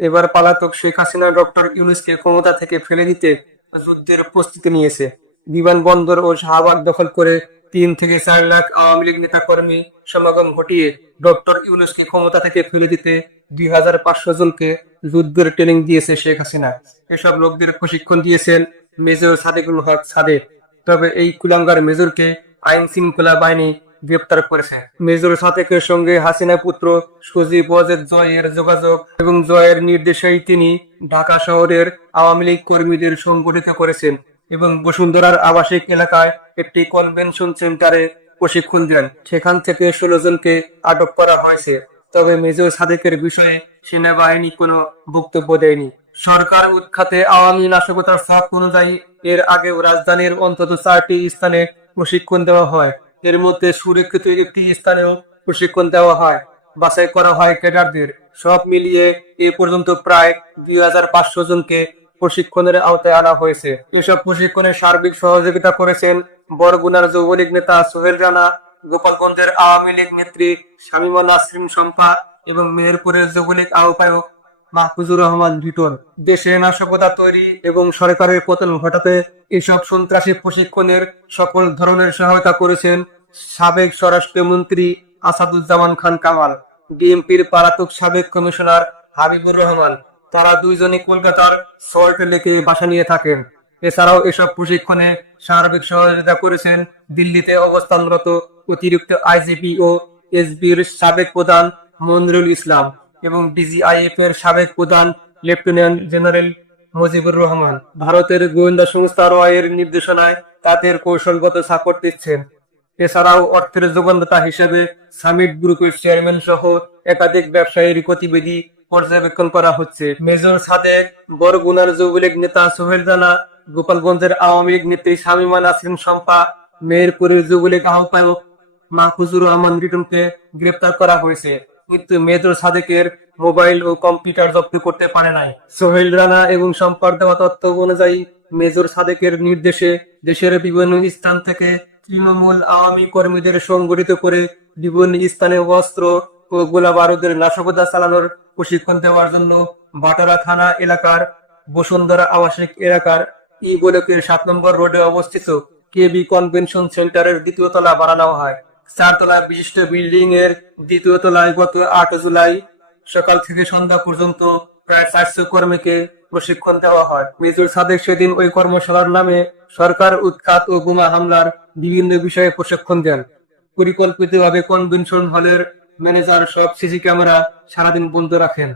এবার পালাতক শেখ হাসিনা ডক্টর ইউনুসকে ক্ষমতা থেকে ফেলে দিতে যুদ্ধের প্রস্তুতি নিয়েছে। বিমানবন্দর ও শাহবাগ দখল করে তিন থেকে চার লাখ আওয়ামী লীগ নেতা কর্মী সমাগম ঘটিয়ে ডক্টর ইউনুসকে ক্ষমতা থেকে ফেলে দিতে দুই হাজার পাঁচশো জনকে যুদ্ধের ট্রেনিং দিয়েছে শেখ হাসিনা। এসব লোকদের প্রশিক্ষণ দিয়েছেন মেজর সাদেকুল হক সাদেক। তবে এই কুলাঙ্গার মেজরকে আইন শৃঙ্খলা বাহিনী গ্রেপ্তার করেছে। মেজর সাদেকের সঙ্গে হাসিনা পুত্র সজীব ওয়াজেদ জয়ের যোগাযোগ এবং জয়ের নির্দেশেই তিনি ঢাকা শহরের আওয়ামী লীগ কর্মীদের সংগঠিত করেছেন এবং বসুন্ধরার আবাসিক এলাকায় একটি কনভেনশন সেন্টারে প্রশিক্ষণ দেন। সেখান থেকে ষোলো জনকে আটক করা হয়েছে। তবে মেজর সাদেকের বিষয়ে সেনাবাহিনী কোনো বক্তব্য দেয়নি। সরকার উৎখাতে আওয়ামী নাশকতার সাপ অনুযায়ী এর আগেও রাজধানীর অন্তত চারটি স্থানে প্রশিক্ষণ দেওয়া হয়। এর মধ্যে সুরক্ষিত একটি স্থানেও প্রশিক্ষণ দেওয়া হয়, বাছাই করা হয় ক্যাডারদের। সব মিলিয়ে এ পর্যন্ত প্রায় দুই হাজার পাঁচশো জনকে প্রশিক্ষণের আওতায় আনা হয়েছে। এসব প্রশিক্ষণে সার্বিক সহযোগিতা করেছেন বরগুনার যুবলীগ নেতা সোহেল রানা, গোপালগঞ্জের আওয়ামী লীগ নেত্রী শামীমা নাসরিন শম্পা এবং মেহেরপুরের যুবলীগ আহ্বায়ক মাহফুজুর রহমান রিটন দেশে নাশকতা তৈরি এবং সরকারের পতন ঘটাতে এসব সন্ত্রাসী প্রশিক্ষণের সকল ধরনের সহায়তা করেছেন সাবেক স্বরাষ্ট্রমন্ত্রী আসাদুজ্জামান খান কামাল ডিএমপির পালাতক সাবেক কমিশনার হাবিবুর রহমান। তারা দুইজনই কলকাতার সল্ট লেকে বাসা নিয়ে থাকেন। এছাড়াও এসব প্রশিক্ষণে সার্বিক সহযোগিতা করেছেন দিল্লিতে অবস্থানরত অতিরিক্ত আইজিপি ও এসবির সাবেক প্রধান মনিরুল ইসলাম। এবং ডিজিআইএফ এর সাবেক প্রধান লেফটেন্যান্ট জেনারেল মুজিবুর রহমান। ভারতের গোয়েন্দা সংস্থা রয়ের নির্দেশনায় তাদের কৌশলগত সাপোর্ট দিচ্ছেন। এছাড়াও অর্থের যোগানদাতা হিসেবে সামিট গ্রুপের চেয়ারম্যান সহ একাধিক ব্যবসায়ীর গতিবিধি পর্যবেক্ষণ করা হচ্ছে। মেজর সাদেক বরগুনার যুবলীগ নেতা সোহেল জানা গোপালগঞ্জের আওয়ামী লীগ নেত্রী শামীমা নাসরিন শম্পা, মেহেরপুরের যুবলীগ আহ্বায়ক মাহফুজুর রহমান রিটনকে গ্রেপ্তার করা হয়েছে। কিন্তু মেজর সাদেকের মোবাইল ও কম্পিউটার জব্দ করতে পারে নাই। সোহেল রানা এবং সম্পাদ দেওয়া তথ্য অনুযায়ী, মেজর সাদেকের নির্দেশে দেশের বিভিন্ন স্থান থেকে তৃণমূল আওয়ামী কর্মীদের সংগঠিত করে বিভিন্ন স্থানে অস্ত্র ও গোলা বারুদের নাশকতা চালানোর প্রশিক্ষণ দেওয়ার জন্য বাটারা থানা এলাকার বসুন্ধরা আবাসিক এলাকার ই গোলকের সাত নম্বর রোডে অবস্থিত কেবি কনভেনশন সেন্টারের দ্বিতীয় তলা বাড়ানো হয়। চারতলা বিশিষ্ট বিল্ডিং এর দ্বিতীয় তলায় গত আট জুলাই সকাল থেকে সন্ধ্যা পর্যন্ত প্রায় চারশো কর্মীকে প্রশিক্ষণ দেওয়া হয়। মেজর সাদেক সেদিন ওই কর্মশালার নামে সরকার উৎখাত ও বোমা হামলার বিভিন্ন বিষয়ে প্রশিক্ষণ দেন। পরিকল্পিতভাবে কনভেনশন হলের ম্যানেজার সব সিসি ক্যামেরা সারাদিন বন্ধ রাখেন।